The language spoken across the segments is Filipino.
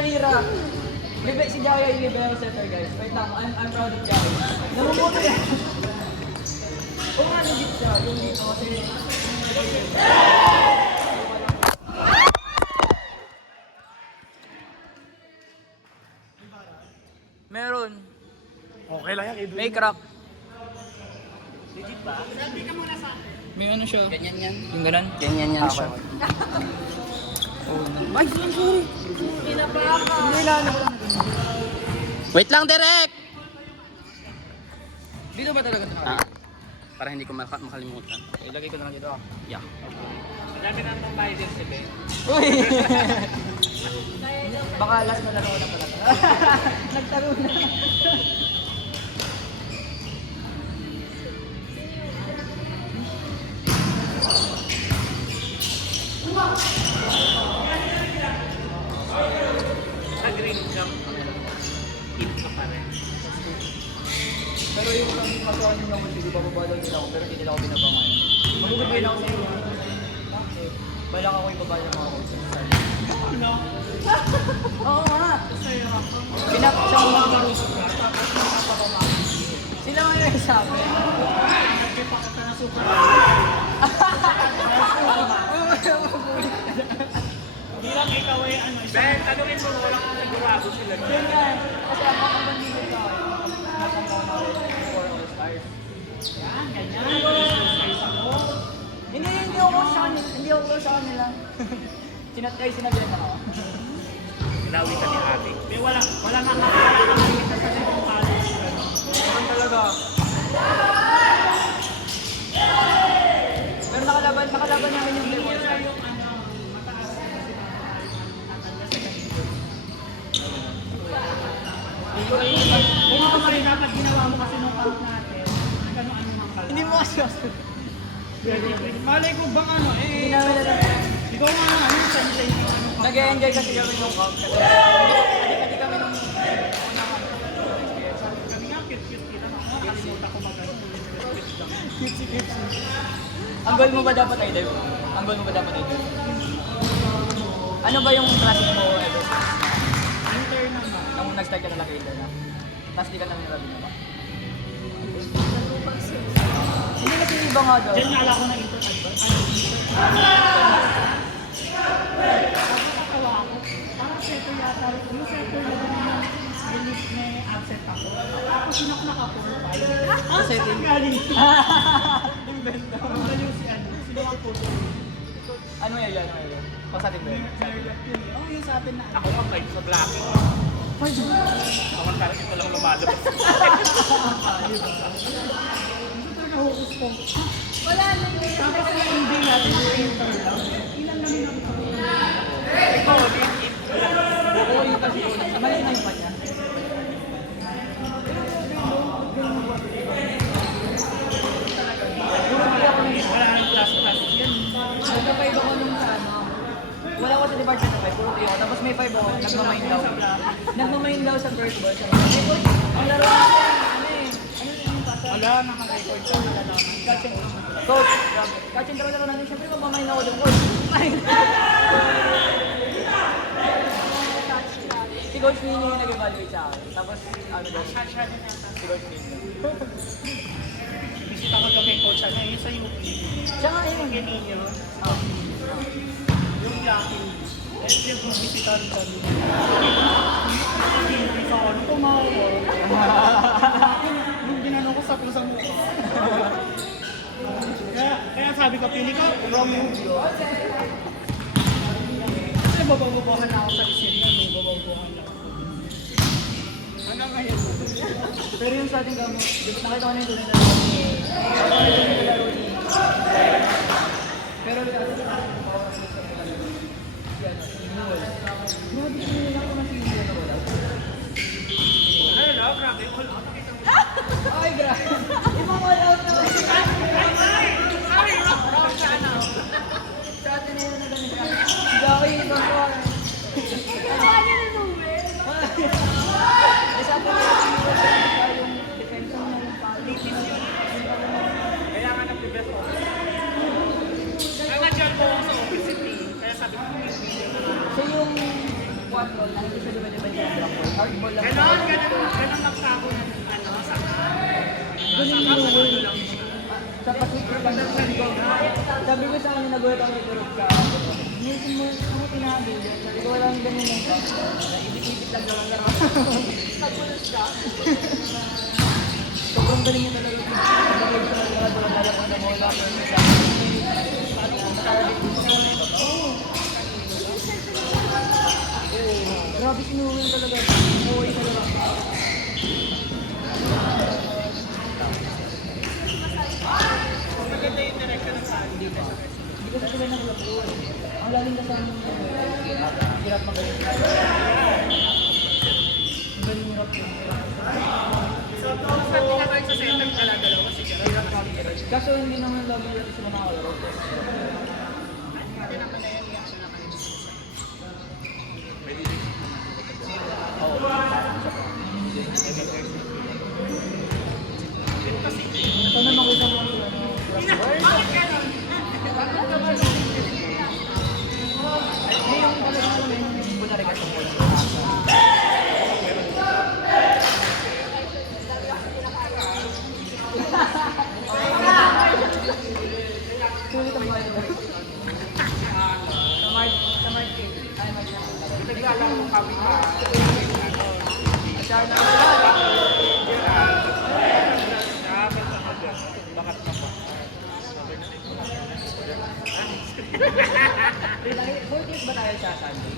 Narira. Si Jaya yung libero setter guys. Wait lang, I'm proud of Jaya. Namumuto yan. Oo nga, legit siya. Yung dito kasi... Meron. Okay lang yan. May crack. Legit ba? Sabi ka muna sa akin. May ano siya? Ganyan yan. Yung ganun? Ganyan yan siya. Oh, ay, sorry. Hindi lang. Wait lang, Derek! Dito ba talaga ito Ah, para hindi ko makalimutan. Ilagay ko na lang dito. Yeah. Madami na itong bahay din si Ben. Uy! Baka last na laro na pala. Nagtaro na. Sa green jump, hit ka pa rin. Pero yung kasuhan nyo naman, hindi ba babalaw nila ako, pero hindi nila ako binabangan. Magbibigay lang ako sa inyo. Bakit? Balak ako ibaba yung mga coach. Ano? Oo nga! Sa'yo ako. Pinapasang mga marusok ka, tapos pinapapamaki. Sila nga yung sabi. Nagkipa ka na super. Hindi lang ikaw ay ano. Ben, tanungin mo walang sigurado sila. Yun nga eh. Kasi ako ang bandito sa akin. Nakapagawa na ako 4 All-Stars. Yan, ganyan. Exercise ako. Hindi ako close sa kanila. Hindi ako close sa kanila. Sinabihan ako. Sinawi ka ni ate. May wala nakakita sa ibang college. Ganun talaga. Pero nakalaban namin yung Blue All-Stars. Yung ano, mataas kasi natanda sa ganito. Kung ako rin dapat ginawa mo kasi nung count natin, nagano-ano ng kala. Hindi mo kasi ako. Malay ko bang ano Hindi eh. namin alam. Ikaw nga ano, sa inyo ano. Nag-enjoy kasi kami nung camp. Hindi kami nung Kami nga, cute-cute kita. Nakalimutan ko magano. Ang goal mo ba dapat ay dive? Ang goal mo ba dapat ay dive? Ano ba yung klase mo ever? Inter naman. Nung nag-start ka na intern na? Tapos di ka namin narabi na ba? Hindi na piniba nga daw. Diyan nga ala ko na inter advance. Nakakatawa ako. Parang setter yata. Yung setter na believe may absent ako. Tapos sinak naka-4-5. Ah, Setting. saan galing? Invento. Ang galing si ano. Sino ang photo? Ano yun? Pasating ba yun? Oh, yung sa atin na Ako ang kahit sa blocking. Ako parang ito lang lumalabas. Gusto talaga hukus ko. Wala na yun. Tapos yung ending natin yung inter lang. Ilan namin ang Ikaw, Oo, yung kasi mali na yung kanya. wala nang plus yan. Nagka-5 ako nung sa ano. Wala ko sa department ng 5, puro PO. Tapos may 5 ako, nagmamain daw. Nagmamain daw sa first ball. Sabi ko, ang laro natin, ano eh. Ano yung pasa? Wala, naka-record ko. Catching. Coach, grabe. Catching laro natin. Siyempre, magmamain ako doon. Coach, si Coach Nini yung nag-evaluate sa akin. Tapos, ano daw, si Coach Nini. Visit ako doon kay coach. Ano yun sa UP? Siya nga yun. Ganyan yun. Yung blocking. Eh, yung bisitahan kami. Hindi ko ano tumawa. Yung ginano ko sa mukha. Kaya sabi ko, pili ko, wrong move yun. Kasi bababubuhan na ako sa iserya, may bababubuhan na ako. Ano ngayon? Pero yung sa ating gamit, nakita ko na yung tunay na laro ni... Nakita ko na yung tunay na laro ni... Pero grabe sa akin, grabe sinila ko na sinila ko wala. Hello, grabe. All out. Ay, grabe. Ibang all out na kasi. Sorry, wrong sa ano. Sa atin na yun na ganun ka. Gawin, ibang ko. Eh, sa atin na yung defense na yung palitis yun. Kaya nga nag-prevent ko. Kaya nga dyan po ako sa obesity. Kaya sabi ko, hindi na Siya yung 4 na hindi siya dumadabad yung block ball. Hardball lang. Ganon magtako ng sa Ganun yung rule. Sa pag-iipan ng sabi ko sa kanya, nagulat ako may group ka. Nisin mo, ano tinabi yun? Sabi ko, walang ganun yung ka. Ibig-ibig lang naman laro. Nagulat ka. Sobrang galing niya talaga. Nag-ibig sa mga dala ko na bola. Paano kung nakarabit mo sa mga ito? Grabe sinuwin talaga. Uwi talaga. Maganda yung direction ng saan. Hindi ko sa sila nang labo. Ang lalim ka sa amin yung hirap magaling. Galing hirap yun. So, sa pinabalik sa center, dalawa sige. Kaso hindi naman labo yun sila makakalaro. Hindi naman na yung reaction na kanina. Sana makita mo yung Bakit ganon? yung talagang ano yung bulari ka sa board. Sulit ang mga ito. Sa market. Ay, market. Naglalaro ng kami ka. Asyar na sila. Bakat na pa. Fourth ba tayo sa Sunday?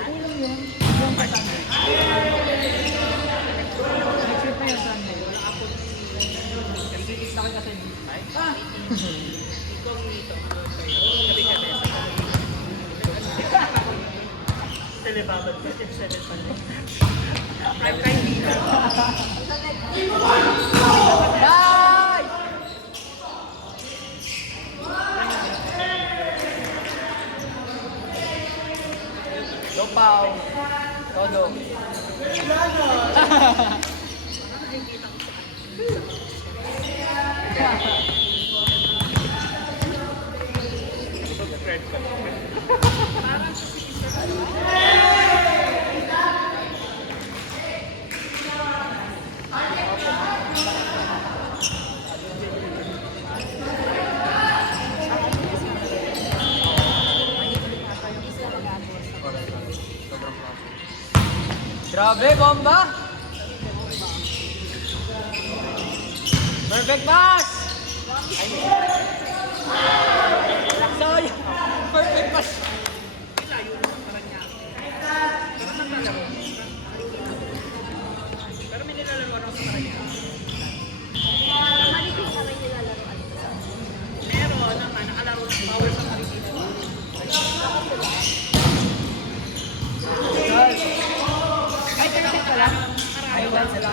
Kulang yun. Yung sa Sunday. Next week na yung Sunday. Wala ako. Nag-release na kayo kasi. Ah! Telebabad ko, F7 pa rin. Guys! Lopaw. Todo. Fred pa. Grabe, bomba! Perfect pass! Sayang! Perfect pass! Pero may nilalaro ako sa kanya. Meron naman, nakalaro ng power sa Marikina. Ay, perfect pala. Ay, wala sila.